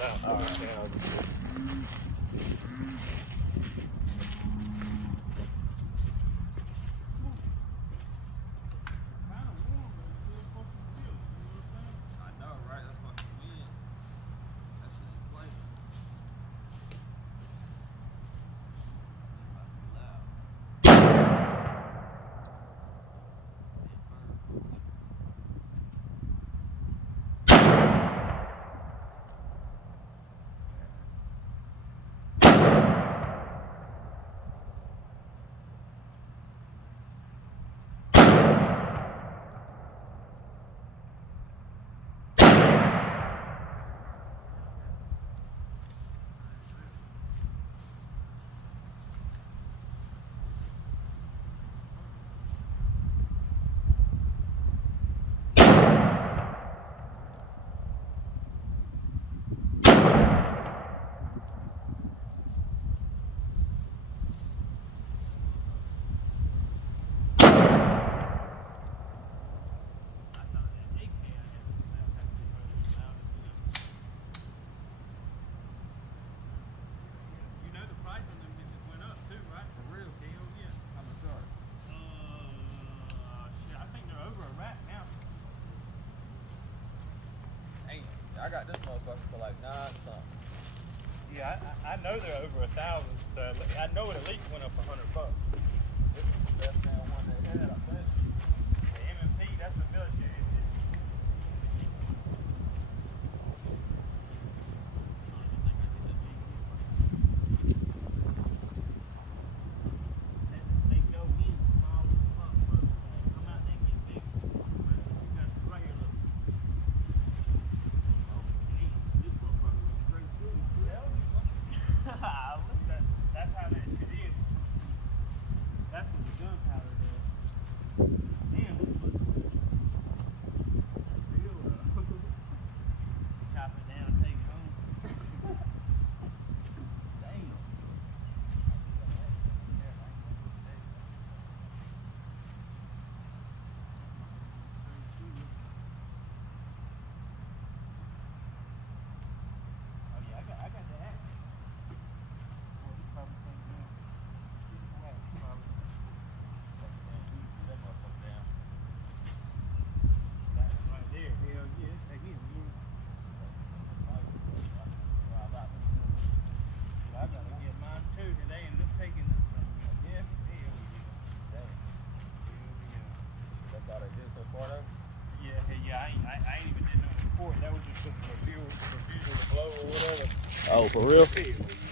all out. I know, right? That's fucking weird. That shit is playing. Loud. I got this motherfucker for like 9 something. Yeah, I know they're over 1,000. So I know it at least went up $100. This is the best damn one they had, I think. The M&P, that's the military. They go in small as fuck, bro. They come out, they get big. But you got to right here, look. Oh, damn, this motherfucker went straight through. Look at that. That's how that shit is. That's what the gunpowder does. Damn, this was real chop it down and take it home. Damn. Oh yeah, I got the axe. Well, he probably can't do it. He's away, probably. That motherfucker down. That one right there, hell yeah, take him, man. I gotta get mine too today and just taking them from you. Yeah, hell yeah. Damn. Hell yeah. That's all they did so far though? Yeah, I ain't even did no support. That was just for the review of the blow or whatever. Oh, for real? Hell